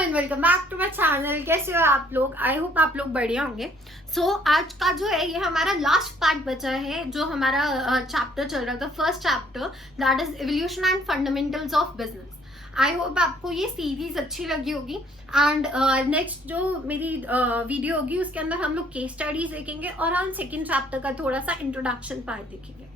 And welcome back to my channel. कैसे हो आप लोग? आई होप आप लोग बढ़िया होंगे। आज का जो है ये हमारा लास्ट पार्ट बचा है, जो हमारा चैप्टर चल रहा था, first chapter, that is evolution and fundamentals of business. I hope आपको ये सीरीज अच्छी लगी होगी। एंड नेक्स्ट जो मेरी वीडियो होगी उसके अंदर हम लोग केस स्टडीज देखेंगे और हम सेकेंड चैप्टर का थोड़ा सा इंट्रोडक्शन पार्ट देखेंगे।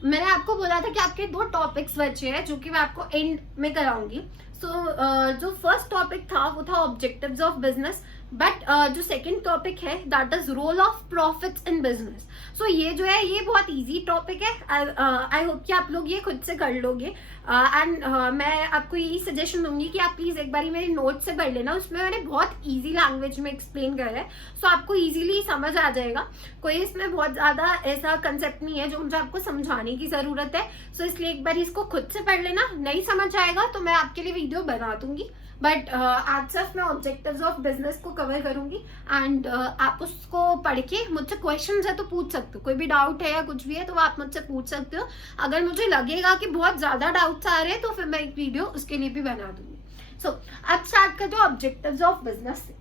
मैंने आपको बोला था कि आपके 2 टॉपिक्स बचे हैं जो कि मैं आपको एंड में कराऊंगी। जो फर्स्ट टॉपिक था वो था ऑब्जेक्टिव्स ऑफ बिजनेस, बट जो सेकंड टॉपिक है that is role of profits in business. ये जो है ये बहुत इजी टॉपिक है। आई होप कि आप लोग ये खुद से कर लोगे। मैं आपको यही सजेशन दूंगी कि आप प्लीज एक बारी मेरे नोट से पढ़ लेना, उसमें मैंने बहुत इजी लैंग्वेज में एक्सप्लेन करा है, आपको इजीली समझ आ जाएगा। कोई इसमें बहुत ज्यादा ऐसा कंसेप्ट नहीं है जो मुझे आपको समझाने की जरूरत है। इसलिए एक बार इसको खुद से पढ़ लेना, नहीं समझ आएगा तो मैं आपके लिए वीडियो बना दूंगी, बट आज सिर्फ मैं ऑब्जेक्टिव्स ऑफ बिजनेस को कवर करूंगी। एंड आप उसको पढ़ के मुझसे क्वेश्चन है तो पूछ सकते हो, कोई भी डाउट है या कुछ भी है तो आप मुझसे पूछ सकते हो। अगर मुझे लगेगा कि बहुत ज्यादा डाउट्स आ रहे हैं तो फिर मैं एक वीडियो उसके लिए भी बना दूंगी। अब स्टार्ट करते हो ऑब्जेक्टिव्स ऑफ बिजनेस से।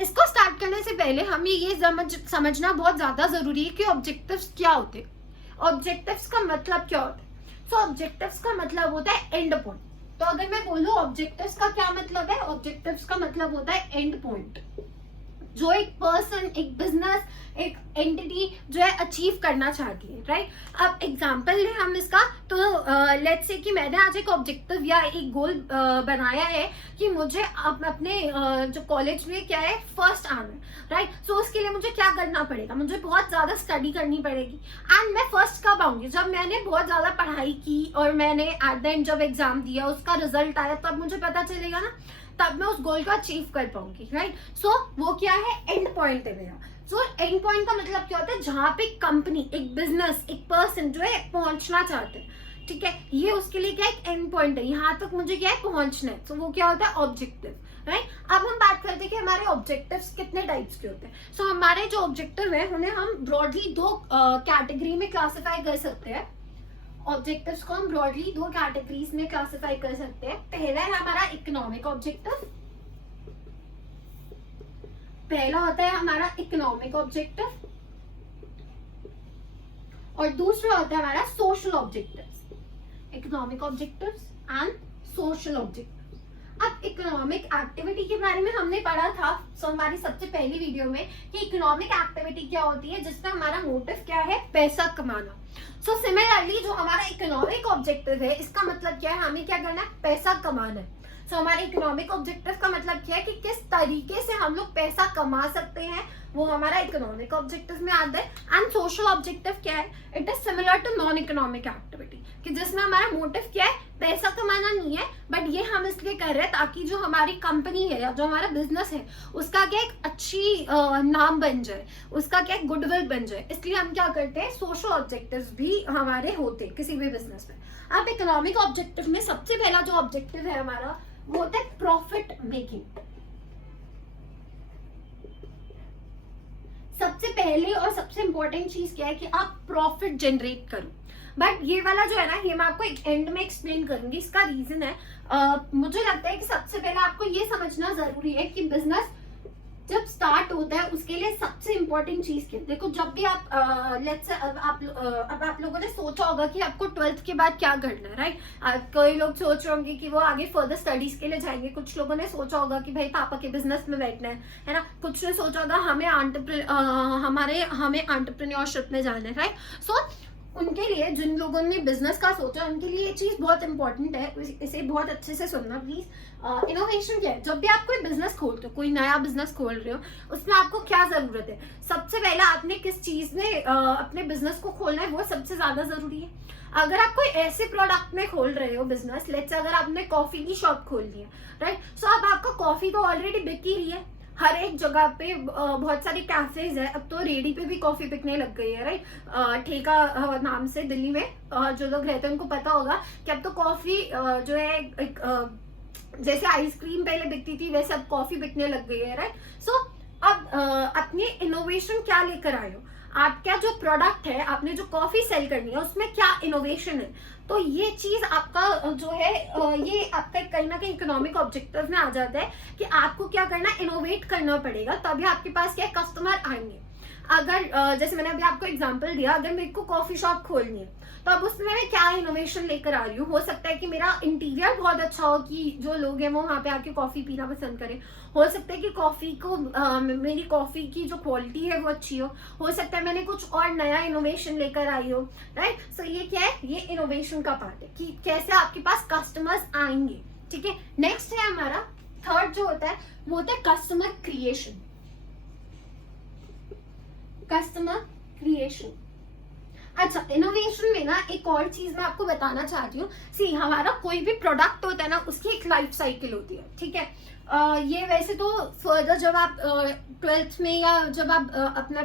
इसको स्टार्ट करने से पहले हमें ये समझना बहुत ज्यादा जरूरी है कि ऑब्जेक्टिव्स क्या होते हैं, ऑब्जेक्टिव्स का मतलब क्या होता है। ऑब्जेक्टिव्स का मतलब होता है एंड पॉइंट। तो अगर मैं बोलूं ऑब्जेक्टिव्स का क्या मतलब है, ऑब्जेक्टिव्स का मतलब होता है एंड पॉइंट, जो एक पर्सन, एक बिजनेस, एक एंटिटी जो है अचीव करना चाहती है, राइट। अब एग्जांपल लें हम इसका, तो लेट्स से कि मैंने आज एक ऑब्जेक्टिव या एक गोल बनाया है कि मुझे अपने जो कॉलेज में क्या है फर्स्ट आना है, राइट। उसके लिए मुझे क्या करना पड़ेगा, मुझे बहुत ज्यादा स्टडी करनी पड़ेगी। एंड मैं फर्स्ट कब आऊंगी, जब मैंने बहुत ज्यादा पढ़ाई की और मैंने एट द एंड जब एग्जाम दिया उसका रिजल्ट आया तब मुझे पता चलेगा ना, तब मैं उस गोल को अचीव कर पाऊंगी, राइट। वो क्या है, एंड पॉइंट है मेरा। एंड पॉइंट का मतलब क्या होता है, जहां पे कंपनी, एक बिजनेस, एक पर्सन जो है पहुंचना चाहते हैं, ठीक है, ये उसके लिए क्या एक एंड पॉइंट है, यहाँ तक मुझे क्या है पहुंचना है। वो क्या होता है ऑब्जेक्टिव, राइट। अब हम बात करते हैं कि हमारे ऑब्जेक्टिव्स कितने टाइप्स के होते हैं। हमारे जो ऑब्जेक्टिव है उन्हें हम ब्रॉडली 2 कैटेगरी में क्लासिफाई कर सकते हैं। ऑब्जेक्टिव्स को हम ब्रॉडली 2 कैटेगरीज में क्लासिफाई कर सकते हैं। पहला है हमारा इकोनॉमिक ऑब्जेक्टिव, पहला होता है हमारा इकोनॉमिक ऑब्जेक्टिव, और दूसरा होता है हमारा social objectives. Economic objectives and social objective. अब इकोनॉमिक एक्टिविटी के बारे में हमने पढ़ा था हमारी सबसे पहली वीडियो में कि इकोनॉमिक एक्टिविटी क्या होती है, जिसमें हमारा मोटिव क्या है, पैसा कमाना। सिमिलरली जो हमारा इकोनॉमिक ऑब्जेक्टिव है, इसका मतलब क्या है, हमें क्या करना है, पैसा कमाना है। हमारे इकोनॉमिक ऑब्जेक्टिव का मतलब क्या है कि किस तरीके से हम लोग पैसा कमा सकते हैं, वो हमारा इकोनॉमिक ऑब्जेक्टिव में आता है। एंड सोशल ऑब्जेक्टिव क्या है, it is similar to non economic activity, कि जिसमें हमारा मोटिव क्या है, पैसा कमाना नहीं है, बट ये हम इसलिए कर रहे हैं ताकि जो हमारी कंपनी है या जो हमारा बिजनेस है उसका क्या एक अच्छी नाम बन जाए, उसका क्या गुडविल बन जाए, इसलिए हम क्या करते हैं, सोशल ऑब्जेक्टिव्स भी हमारे होते हैं किसी भी बिजनेस में। अब इकोनॉमिक ऑब्जेक्टिव में सबसे पहला जो ऑब्जेक्टिव है हमारा वो होता है प्रॉफिट मेकिंग। सबसे पहले और सबसे इंपॉर्टेंट चीज क्या है कि आप प्रॉफिट जनरेट करो। बट ये वाला जो है ना, ये मैं आपको एक एंड में एक्सप्लेन करूंगी। इसका रीजन है मुझे लगता है कि सबसे पहले आपको ये समझना जरूरी है कि बिजनेस जब स्टार्ट होता है उसके लिए सबसे इंपॉर्टेंट चीज क्या है। देखो, जब भी आप लेट्स से अब आप लोगों ने सोचा होगा कि आपको 12th के बाद क्या करना है, राइट। कोई लोग सोच रहे होंगे कि वो आगे फर्दर स्टडीज के लिए जाएंगे, कुछ लोगों ने सोचा होगा कि भाई पापा के बिजनेस में बैठना है ना, कुछ ने सोचा होगा हमें एंटरप्रेन्योरशिप में जाना है, राइट। उनके लिए, जिन लोगों ने बिजनेस का सोचा, उनके लिए ये चीज बहुत इंपॉर्टेंट है, इसे बहुत अच्छे से सुनना प्लीज। इनोवेशन क्या है, जब भी आप कोई बिजनेस खोलते हो, कोई नया बिजनेस खोल रहे हो, उसमें आपको क्या जरूरत है, सबसे पहले आपने किस चीज में अपने बिजनेस को खोलना है, वो सबसे ज्यादा जरूरी है। अगर आप कोई ऐसे प्रोडक्ट में खोल रहे हो बिजनेस, लेट्स से अगर आपने कॉफी की शॉप खोल ली है, राइट, अब आपका कॉफी तो ऑलरेडी बिक ही रही है, हर एक जगह पे बहुत सारी कैफेज है, अब तो रेडी पे भी कॉफी बिकने लग गई है, राइट। ठेका नाम से दिल्ली में जो लोग रहते हैं उनको पता होगा कि अब तो कॉफी जो है एक जैसे आइसक्रीम पहले बिकती थी वैसे अब कॉफी बिकने लग गई है, राइट। अब अपनी इनोवेशन क्या लेकर आए हो, आपका जो प्रोडक्ट है, आपने जो कॉफी सेल करनी है उसमें क्या इनोवेशन है। तो ये चीज आपका जो है ये आपका कहीं ना कहीं इकोनॉमिक ऑब्जेक्टिव में आ जाता है कि आपको क्या करना है, इनोवेट करना पड़ेगा, तभी आपके पास क्या कस्टमर आएंगे। अगर जैसे मैंने अभी आपको एग्जांपल दिया, अगर मेरे को कॉफी शॉप खोलनी है तो अब उसमें मैं क्या इनोवेशन लेकर आ रही हूँ। हो सकता है कि मेरा इंटीरियर बहुत अच्छा हो कि जो लोग हैं वो वहां पे आके कॉफी पीना पसंद करें। हो सकता है कि कॉफी को मेरी कॉफी की जो क्वालिटी है वो अच्छी हो सकता है मैंने कुछ और नया इनोवेशन लेकर आई हो, राइट। सो ये क्या है, ये इनोवेशन का पार्ट है कि कैसे आपके पास कस्टमर्स आएंगे, ठीक है। नेक्स्ट है हमारा थर्ड जो होता है वो होता है कस्टमर क्रिएशन। कस्टमर क्रिएशन, अच्छा इनोवेशन में ना एक और चीज मैं आपको बताना चाहती हूँ। सी हमारा कोई भी प्रोडक्ट होता है ना उसकी एक लाइफ साइकिल होती है, ठीक है। ये वैसे तो फर्दर जब आप 12th में या जब आप अपना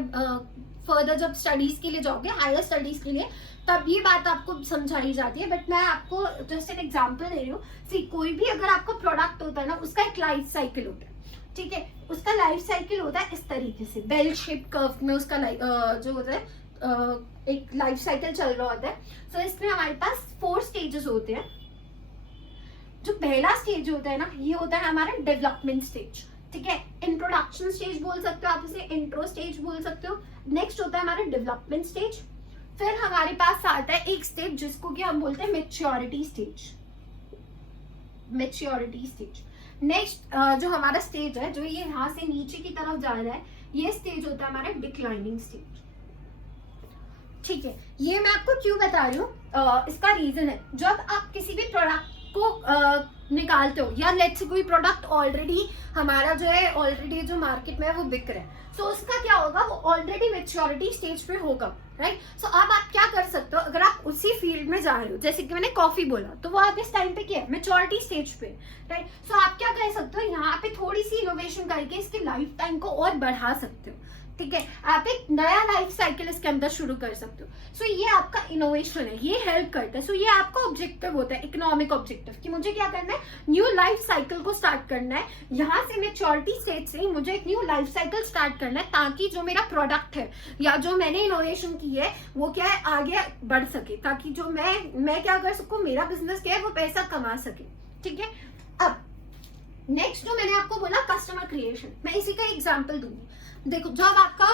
फर्दर जब स्टडीज के लिए जाओगे, हायर स्टडीज के लिए, तब ये बात आपको समझाई जाती है। बट मैं आपको जस्ट एन एग्जांपल दे रही हूँ। सी कोई भी अगर आपका प्रोडक्ट होता है ना उसका एक लाइफ साइकिल होता है, ठीक है। उसका लाइफ साइकिल होता है इस तरीके से, बेल शेप कर्व में उसका जो होता है एक लाइफ साइकिल चल रहा होता है। सो इसमें हमारे पास 4 स्टेजेस होते हैं। जो पहला स्टेज होता है ना ये होता है हमारा डेवलपमेंट स्टेज, ठीक है। इंट्रोडक्शन स्टेज बोल सकते हो आप इसे, इंट्रो स्टेज बोल सकते हो। नेक्स्ट होता है हमारा डेवलपमेंट स्टेज। फिर हमारे पास आता है एक स्टेज जिसको कि हम बोलते हैं maturity stage. Maturity stage. Next जो हमारा स्टेज है, जो ये यहाँ से नीचे की तरफ जा रहा है, ये स्टेज होता है हमारा डिक्लाइनिंग स्टेज, ठीक है। ये मैं आपको क्यों बता रही हूँ, इसका रीजन है, जब आप किसी भी प्रोडक्ट को निकालते हो या लेट्स से कोई प्रोडक्ट ऑलरेडी हमारा जो है ऑलरेडी जो मार्केट में है वो बिक रहा है, सो उसका क्या होगा, वो ऑलरेडी मैच्योरिटी स्टेज पे होगा, राइट। सो अब आप क्या कर सकते हो, अगर आप उसी फील्ड में जा रहे हो, जैसे कि मैंने कॉफी बोला, तो वो आप इस टाइम पे क्या है, मैच्योरिटी स्टेज पे, राइट। सो आप क्या कर सकते हो, यहाँ पे थोड़ी सी इनोवेशन करके इसके लाइफ टाइम को और बढ़ा सकते हो, ठीक है। आप एक नया लाइफ साइकिल इसके अंदर शुरू कर सकते हो। सो ये आपका इनोवेशन है, ये हेल्प करता है। सो ये आपका ऑब्जेक्टिव होता है, इकोनॉमिक ऑब्जेक्टिव, कि मुझे क्या करना है, न्यू लाइफ साइकिल को स्टार्ट करना है। यहाँ से मैच्योरिटी स्टेज से मुझे एक न्यू लाइफ साइकिल स्टार्ट करना है, ताकि जो मेरा प्रोडक्ट है या जो मैंने इनोवेशन की है वो क्या है, आगे बढ़ सके, ताकि जो मैं क्या कर सकूं, मेरा बिजनेस क्या है वो पैसा कमा सके, ठीक है। अब नेक्स्ट जो मैंने आपको बोला कस्टमर क्रिएशन, मैं इसी का एग्जांपल दूंगी। देखो जब आपका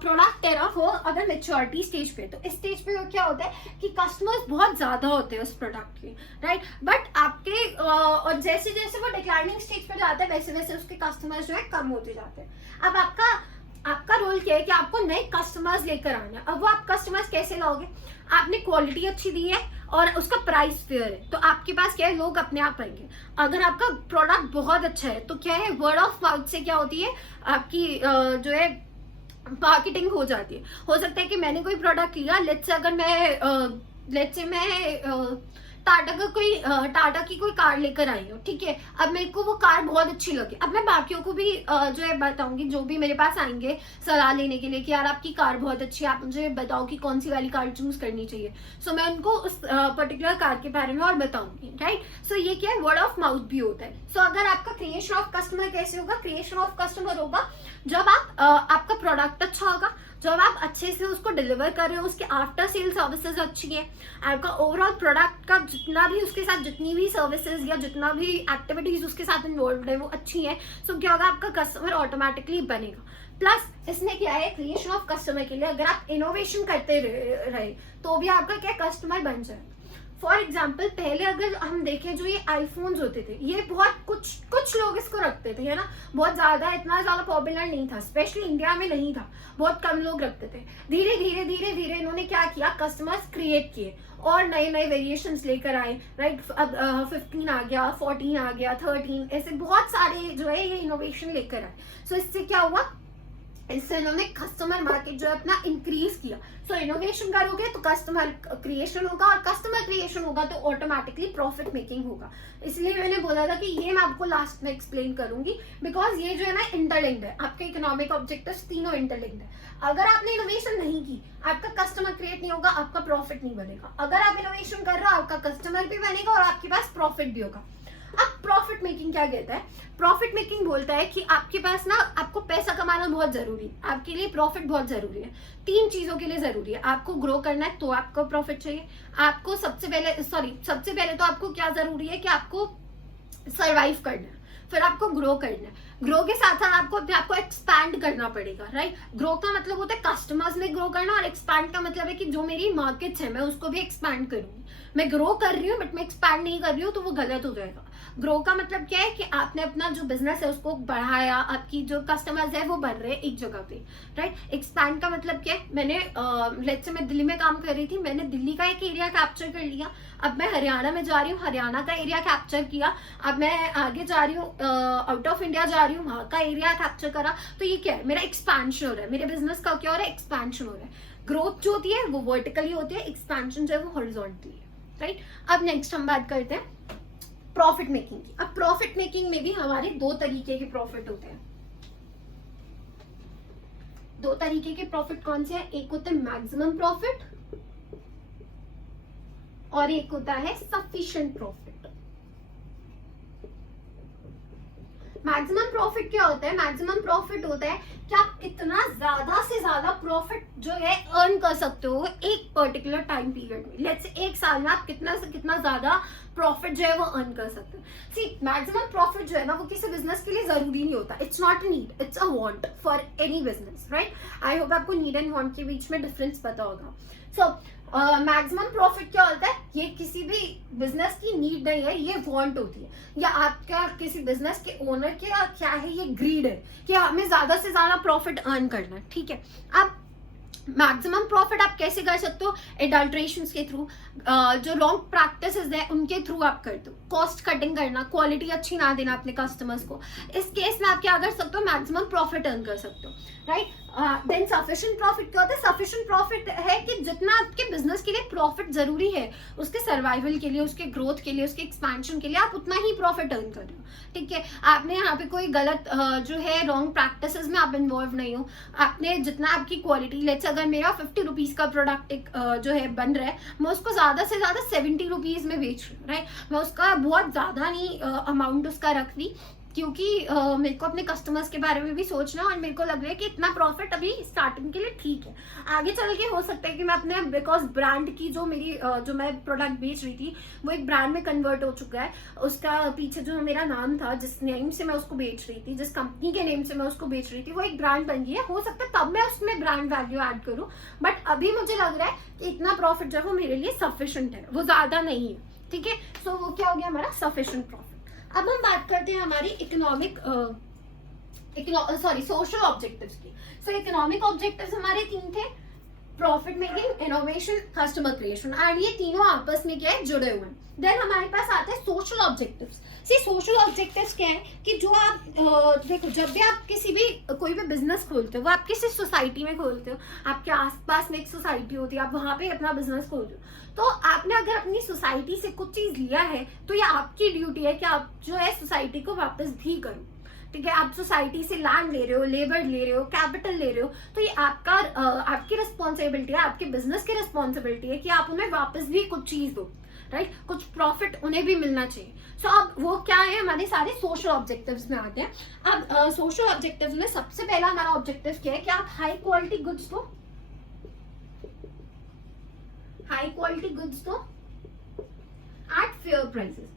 प्रोडक्ट है ना वो अगर मैच्योरिटी स्टेज पे, तो इस स्टेज पे क्या होता है कि कस्टमर्स बहुत ज्यादा होते हैं उस प्रोडक्ट के, राइट। बट आपके और जैसे जैसे वो डिक्लाइनिंग स्टेज पे जाता है वैसे वैसे उसके कस्टमर्स जो है कम होते जाते हैं। अब आपका रोल क्या है कि आपको नए कस्टमर्स लेकर आना है। अब वो आप कस्टमर्स कैसे लाओगे, आपने क्वालिटी अच्छी दी है और उसका प्राइस फेयर है, तो आपके पास क्या है, लोग अपने आप आएंगे। अगर आपका प्रोडक्ट बहुत अच्छा है तो क्या है, वर्ड ऑफ माउथ से क्या होती है, आपकी जो है मार्केटिंग हो जाती है। हो सकता है कि मैंने कोई प्रोडक्ट लिया, लेट्स से अगर मैं टाटा की कोई कार लेकर आई हूँ, ठीक है। अब मेरे को वो कार बहुत अच्छी लगी, अब मैं बाकियों को भी जो है बताऊंगी, जो भी मेरे पास आएंगे सलाह लेने के लिए कि यार आपकी कार बहुत अच्छी है, आप मुझे बताओ कि कौन सी वाली कार चूज करनी चाहिए। सो मैं उनको उस पर्टिकुलर कार के बारे में और बताऊंगी, राइट। सो ये क्या है, वर्ड ऑफ माउथ भी होता है। सो अगर आपका क्रिएशन ऑफ कस्टमर कैसे होगा, क्रिएशन ऑफ कस्टमर होगा जब आपका प्रोडक्ट अच्छा होगा, जब आप अच्छे से उसको डिलीवर कर रहे हो, उसके आफ्टर सेल सर्विसेज अच्छी है, आपका ओवरऑल प्रोडक्ट का जितना भी उसके साथ जितनी भी सर्विसेज या जितना भी एक्टिविटीज उसके साथ इन्वॉल्व है वो अच्छी है, सो क्या होगा, आपका कस्टमर ऑटोमेटिकली बनेगा। प्लस इसमें क्या है, क्रिएशन ऑफ कस्टमर के लिए अगर आप इनोवेशन करते रहे तो भी आपका क्या कस्टमर बन जाए। फॉर एग्जाम्पल पहले अगर हम देखें, जो ये आईफोन्स होते थे, ये बहुत कुछ लोग इसको रखते थे, है ना, बहुत ज्यादा इतना ज्यादा पॉपुलर नहीं था, स्पेशली इंडिया में नहीं था, बहुत कम लोग रखते थे। धीरे धीरे धीरे धीरे इन्होंने क्या किया, कस्टमर्स क्रिएट किए और नए नए वेरिएशंस लेकर आए, राइट। अब 15 आ गया, 14 आ गया, 13, ऐसे बहुत सारे जो है ये इनोवेशन लेकर आए। सो इससे क्या हुआ, इससे इन्होंने कस्टमर मार्केट जो है अपना इंक्रीज किया। सो इनोवेशन करोगे तो कस्टमर क्रिएशन होगा, और कस्टमर क्रिएशन होगा तो ऑटोमेटिकली प्रॉफिट मेकिंग होगा। इसलिए मैंने बोला था कि ये मैं आपको लास्ट में एक्सप्लेन करूंगी, बिकॉज ये जो है ना इंटरलिंक्ड है, आपके इकोनॉमिक ऑब्जेक्टिव्स तीनों इंटरलिंक्ड है। अगर आपने इनोवेशन नहीं की, आपका कस्टमर क्रिएट नहीं होगा, आपका प्रॉफिट नहीं बनेगा। अगर आप इनोवेशन कर रहे हो, आपका कस्टमर भी बनेगा और आपके पास प्रॉफिट भी होगा। अब प्रॉफिट मेकिंग क्या कहता है? प्रॉफिट मेकिंग बोलता है कि आपके पास ना, आपको पैसा कमाना बहुत जरूरी है, आपके लिए प्रॉफिट बहुत जरूरी है। 3 चीजों के लिए जरूरी है। आपको ग्रो करना है तो आपको प्रॉफिट चाहिए। आपको सबसे पहले तो आपको क्या जरूरी है कि आपको सर्वाइव करना है, फिर आपको ग्रो करना है। ग्रो के साथ साथ आपको अपने आपको एक्सपैंड करना पड़ेगा, राइट। ग्रो का मतलब होता है कस्टमर्स में ग्रो करना, और एक्सपैंड का मतलब है कि जो मेरी मार्केट्स है मैं उसको भी एक्सपैंड करूंगी। मैं ग्रो कर रही हूँ बट मैं एक्सपैंड नहीं कर रही हूँ, तो वो गलत हो जाएगा। ग्रो का मतलब क्या है कि आपने अपना जो बिजनेस है उसको बढ़ाया, आपकी जो कस्टमर्स है वो बढ़ रहे हैं एक जगह पे, राइट। एक्सपैंड का मतलब क्या है? मैंने लेट्स से मैं दिल्ली में काम कर रही थी, मैंने दिल्ली का एक एरिया कैप्चर कर लिया, अब मैं हरियाणा में जा रही हूँ, हरियाणा का एरिया कैप्चर किया, अब मैं आगे जा रही हूँ, आउट ऑफ इंडिया जा रही हूँ, वहां का एरिया कैप्चर करा। तो ये क्या है? मेरा एक्सपेंशन हो रहा है, मेरे बिजनेस का क्या हो रहा है? एक्सपेंशन हो रहा है। ग्रोथ जो होती है वो वर्टिकली होती है, एक्सपेंशन जो है वो हॉरिजॉन्टली है, राइट। अब नेक्स्ट हम बात करते हैं प्रॉफिट मेकिंग की। अब प्रॉफिट मेकिंग में भी हमारे 2 तरीके के प्रॉफिट होते हैं। 2 तरीके के प्रॉफिट कौन से हैं? एक होता है मैक्सिमम प्रॉफिट और एक होता है सफिशिएंट प्रॉफिट। मैक्सिमम प्रॉफिट क्या होता है? मैक्सिमम प्रॉफिट होता है कि आप कितना ज्यादा से ज्यादा प्रॉफिट जो है अर्न कर सकते हो एक पर्टिकुलर टाइम पीरियड में। लेट्स से 1 साल में आप कितना से कितना ज्यादा प्रॉफिट जो है वो अर्न कर सकते हो। सी, मैक्सिमम प्रॉफिट जो है ना वो किसी बिजनेस के लिए जरूरी नहीं होता। It's not a need, it's a want for any business, right. I hope आपको नीड एंड वांट के बीच में डिफरेंस पता होगा। सो मैक्सिमम प्रॉफिट क्या होता है? ये किसी भी बिजनेस की नीड नहीं है, ये वांट होती है, या आपका किसी बिजनेस के ओनर के क्या है, ये ग्रीड है कि हमें ज्यादा से ज्यादा प्रॉफिट अर्न करना है, ठीक है। अब मैक्सिमम प्रॉफिट आप कैसे कर सकते हो? एडल्ट्रेशन के थ्रू, जो लॉन्ग प्रैक्टिसेस है उनके थ्रू आप करते हो। कॉस्ट कटिंग करना, क्वालिटी अच्छी ना देना अपने कस्टमर्स को, इस केस में आप क्या कर सकते हो? मैक्सिमम प्रॉफिट अर्न कर सकते हो, राइट। देन सफिशिएंट प्रॉफिट क्या होता है? सफिशिएंट प्रॉफिट है कि जितना आपके बिजनेस के लिए प्रॉफिट जरूरी है, उसके सर्वाइवल के लिए, उसके ग्रोथ के लिए, उसके एक्सपेंशन के लिए, आप उतना ही प्रॉफिट अर्न कर रहे हो, ठीक है। आपने यहाँ पे कोई गलत जो है रॉन्ग प्रैक्टिसेस में आप इन्वॉल्व नहीं हो। आपने जितना आपकी क्वालिटी, लेट्स अगर मेरा 50 रुपीज का प्रोडक्ट एक जो है बन रहा है, मैं उसको ज्यादा से ज्यादा 70 रुपीज में बेच रही हूँ, राइट। मैं उसका बहुत ज्यादा नहीं अमाउंट उसका रख ली, क्योंकि मेरे को अपने कस्टमर्स के बारे में भी सोचना, और मेरे को लग रहा है कि इतना प्रॉफिट अभी स्टार्टिंग के लिए ठीक है। आगे चल के हो सकता है कि मैं अपने, बिकॉज ब्रांड की जो मेरी जो मैं प्रोडक्ट बेच रही थी वो एक ब्रांड में कन्वर्ट हो चुका है। उसका पीछे जो मेरा नाम था, जिस नेम से मैं उसको बेच रही थी, जिस कंपनी के नेम से मैं उसको बेच रही थी, वो एक ब्रांड बन गई है। हो सकता है तब मैं उसमें ब्रांड वैल्यू ऐड करूँ, बट अभी मुझे लग रहा है कि इतना प्रॉफिट जो है वो मेरे लिए सफिशिएंट है, वो ज्यादा नहीं है, ठीक है। सो वो क्या हो गया हमारा? Sufficient profit. अब हम बात करते हैं हमारी सोशल ऑब्जेक्टिव्स की। सो इकोनॉमिक ऑब्जेक्टिव्स हमारे 3 थे: profit making, innovation, customer creation, and ये तीनों आपस में क्या है? जुड़े हुए हैं। देन हमारे पास आते हैं सोशल ऑब्जेक्टिव्स। सी, सोशल ऑब्जेक्टिव्स क्या है कि जो आप देखो, जब भी आप किसी भी कोई भी बिजनेस खोलते हो, वो आप किसी सोसाइटी में खोलते हो, आपके आसपास में एक सोसाइटी होती है, आप वहां पे अपना बिजनेस खोलते हो, तो आपने अगर अपनी सोसाइटी से कुछ चीज लिया है तो ये आपकी ड्यूटी है कि आप जो है सोसाइटी को वापस भी करो, ठीक है। आप सोसाइटी से लैंड ले रहे हो, लेबर ले रहे हो, कैपिटल ले रहे हो, तो ये आपका आपकी रिस्पॉन्सिबिलिटी है, आपके बिजनेस की रिस्पॉन्सिबिलिटी है कि आप उन्हें वापस भी कुछ चीज दो, राइट। कुछ प्रॉफिट उन्हें भी मिलना चाहिए। सो अब वो क्या है? हमारे सारे सोशल ऑब्जेक्टिव्स में आते हैं। अब सोशल ऑब्जेक्टिव्स में सबसे पहला हमारा ऑब्जेक्टिव क्या है कि आप हाई क्वालिटी गुड्स दो, हाई क्वालिटी गुड्स दो at fair prices,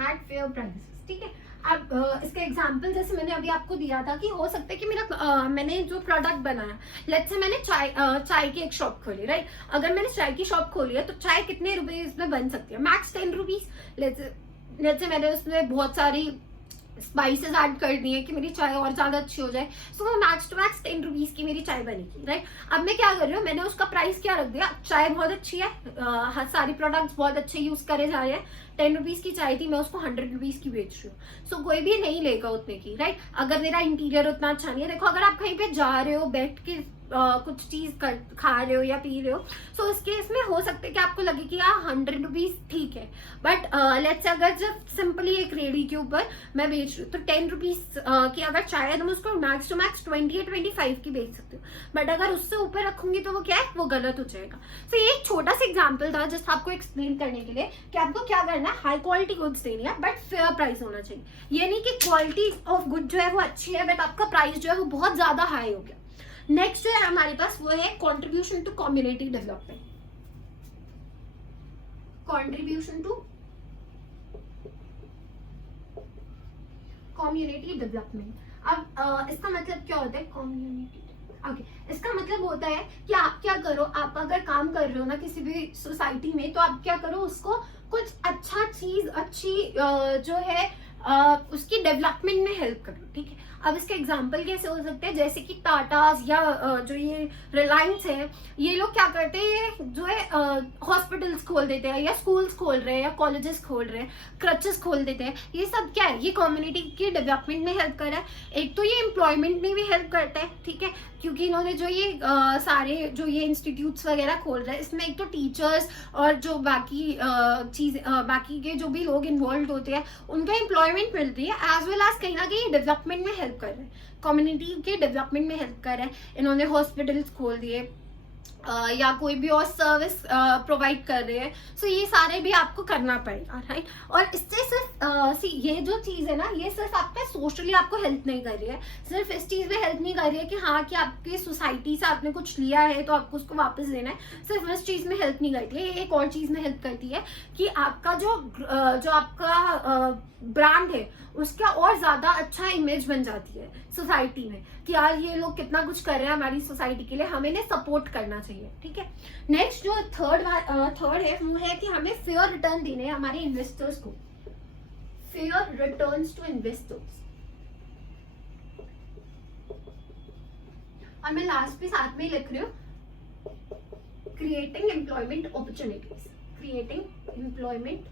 at fair prices, ठीक है। अब इसका एग्जांपल जैसे मैंने अभी आपको दिया था कि हो सकता है कि मेरा मैंने जो प्रोडक्ट बनाया, लेट्स से मैंने चाय की एक शॉप खोली, राइट। अगर मैंने चाय की शॉप खोली है तो चाय कितने रुपीज में बन सकती है? Max 10 rupees. लेट्स से मैंने उसमें बहुत सारी स्पाइसेस ऐड कर दिए कि मेरी चाय और ज्यादा अच्छी हो जाए, सो वो मैक्स टू मैक्स 10 रुपीज की मेरी चाय बनेगी, राइट। अब मैं क्या कर रही हूँ? मैंने उसका प्राइस क्या रख दिया? चाय बहुत अच्छी है, हर सारी प्रोडक्ट्स बहुत अच्छे यूज करे जा रहे हैं, 10 रुपीज की चाय थी, मैं उसको 100 रुपीज की बेच रही हूँ, सो कोई भी नहीं लेगा उतने की, राइट। अगर मेरा इंटीरियर उतना अच्छा नहीं है, देखो अगर आप कहीं पे जा रहे हो, बैठ के कुछ चीज खा रहे हो या पी रहे हो, सो उस केस में हो सकता है कि आपको लगे कि यार 100 रुपीज ठीक है, बट लेट्स अगर जब सिंपली एक रेडी के ऊपर मैं बेच रही हूँ तो 10 रुपीज की अगर चाय है तो मैं उसको मैक्स टू मैक्स 20 या 25 की बेच सकती हूँ, बट अगर उससे ऊपर रखूंगी तो वो क्या है, वो गलत हो जाएगा। सो ये एक छोटा सा एग्जाम्पल था जस्ट आपको एक्सप्लेन करने के लिए कि आपको क्या करना है, हाई क्वालिटी गुड्स देनी है बट फेयर प्राइस होना चाहिए। ये नहीं कि क्वालिटी ऑफ गुड जो है वो अच्छी है बट आपका प्राइस जो है वो बहुत ज्यादा हाई हो गया। नेक्स्ट जो है हमारे पास वो है contribution to community development. Contribution to community development. अब इसका मतलब क्या होता है, कम्युनिटी ओके इसका मतलब होता है कि आप क्या करो, आप अगर काम कर रहे हो ना किसी भी सोसाइटी में, तो आप क्या करो, उसको कुछ अच्छा चीज अच्छी जो है उसकी डेवलपमेंट में हेल्प करो। ठीक है, अब इसके एग्जाम्पल कैसे हो सकते हैं, जैसे कि टाटास या जो ये रिलायंस है, ये लोग क्या करते हैं जो है हॉस्पिटल्स खोल देते हैं या स्कूल्स खोल रहे हैं या कॉलेजेस खोल रहे हैं, क्रचेस खोल देते हैं। ये सब क्या है, ये कम्युनिटी की डेवलपमेंट में हेल्प कर रहा है। एक तो ये एम्प्लॉयमेंट में भी हेल्प करता है, ठीक है, क्योंकि इन्होंने जो ये सारे जो ये इंस्टीट्यूट्स वगैरह खोल रहे हैं, इसमें एक तो टीचर्स और जो बाकी बाकी के जो भी लोग इन्वॉल्व होते हैं उनका एम्प्लॉयमेंट मिलती है, एज वेल एज कहीं ना कहीं डेवलपमेंट में हेल्प कर रहे हैं, कम्युनिटी के डेवलपमेंट में हेल्प कर रहे हैं। इन्होंने हॉस्पिटल्स खोल दिए या कोई भी और सर्विस प्रोवाइड कर रहे हैं, सो ये सारे भी आपको करना पड़ेगा, राइट। और इससे सिर्फ ये जो चीज़ है ना, ये सिर्फ आपका सोशली आपको हेल्प नहीं कर रही है, सिर्फ इस चीज़ में हेल्प नहीं कर रही है कि हाँ कि आपकी सोसाइटी से आपने कुछ लिया है तो आपको उसको वापस देना है, सिर्फ इस चीज़ में हेल्प नहीं करती है, ये एक और चीज़ में हेल्प करती है कि आपका जो आपका ब्रांड है उसका और ज्यादा अच्छा इमेज बन जाती है सोसाइटी में कि यार ये लोग कितना कुछ कर रहे हैं हमारी सोसाइटी के लिए, हमें इन्हें सपोर्ट करना चाहिए। ठीक है, नेक्स्ट जो थर्ड है वो है कि हमें फेयर रिटर्न देने हैं हमारे इन्वेस्टर्स को, फेयर रिटर्न्स टू इन्वेस्टर्स। और मैं लास्ट पे साथ में लिख रही हूँ creating employment opportunities, creating employment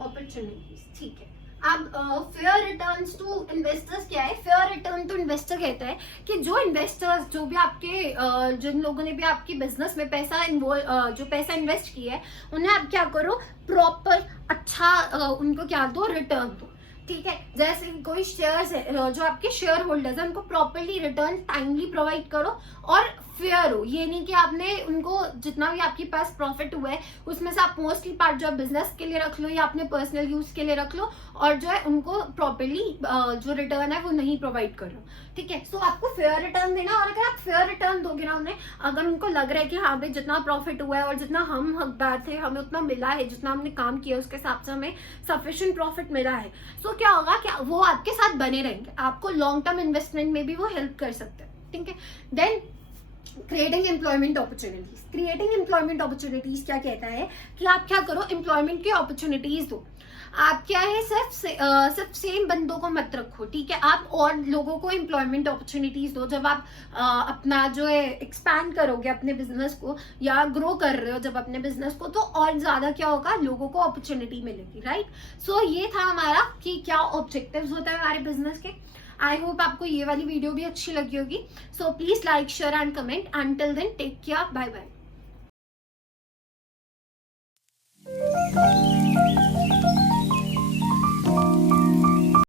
opportunities. ठीक है, अब फेयर रिटर्न्स टू इन्वेस्टर्स क्या है, फेयर रिटर्न टू इन्वेस्टर कहता है कि जो इन्वेस्टर्स जो भी आपके जिन लोगों ने भी आपकी बिजनेस में पैसा जो पैसा इन्वेस्ट किया है उन्हें आप क्या करो, प्रॉपर अच्छा उनको क्या दो, रिटर्न दो। ठीक है, जैसे कोई शेयर्स है जो आपके शेयर होल्डर्स है उनको प्रॉपरली रिटर्न टाइमली प्रोवाइड करो और फेयर हो। ये नहीं कि आपने उनको जितना भी आपके पास प्रॉफिट हुआ है उसमें से आप मोस्टली पार्ट जो है बिजनेस के लिए रख लो या अपने पर्सनल यूज के लिए रख लो और जो है उनको प्रॉपरली जो रिटर्न है वो नहीं प्रोवाइड करो। ठीक है, सो आपको फेयर रिटर्न देना, और अगर आप फेयर रिटर्न दोगे ना उन्हें, अगर उनको लग रहा है कि हाँ भाई जितना प्रॉफिट हुआ है और जितना हम हकदार थे हमें उतना मिला है, जितना हमने काम किया उसके हिसाब से हमें सफिशिएंट प्रॉफिट मिला है, सो क्या होगा कि वो आपके साथ बने रहेंगे, आपको लॉन्ग टर्म इन्वेस्टमेंट में भी वो हेल्प कर सकते हैं। ठीक है, then creating employment opportunities. Creating employment opportunities क्या कहता है कि आप क्या करो, एम्प्लॉयमेंट की अपॉर्चुनिटीज दो। आप क्या है सिर्फ सेम बंदों को मत रखो। ठीक है, आप और लोगों को एम्प्लॉयमेंट अपॉर्चुनिटीज दो। जब आप अपना जो है एक्सपैंड करोगे अपने बिजनेस को या ग्रो कर रहे हो जब अपने बिजनेस को, तो और ज्यादा क्या होगा, लोगों को अपॉर्चुनिटी मिलेगी, राइट। सो ये था हमारा कि क्या ऑब्जेक्टिव्स होता है हमारे बिजनेस के। आई होप आपको ये वाली वीडियो भी अच्छी लगी होगी। So please like share and comment. Until then take care, bye bye.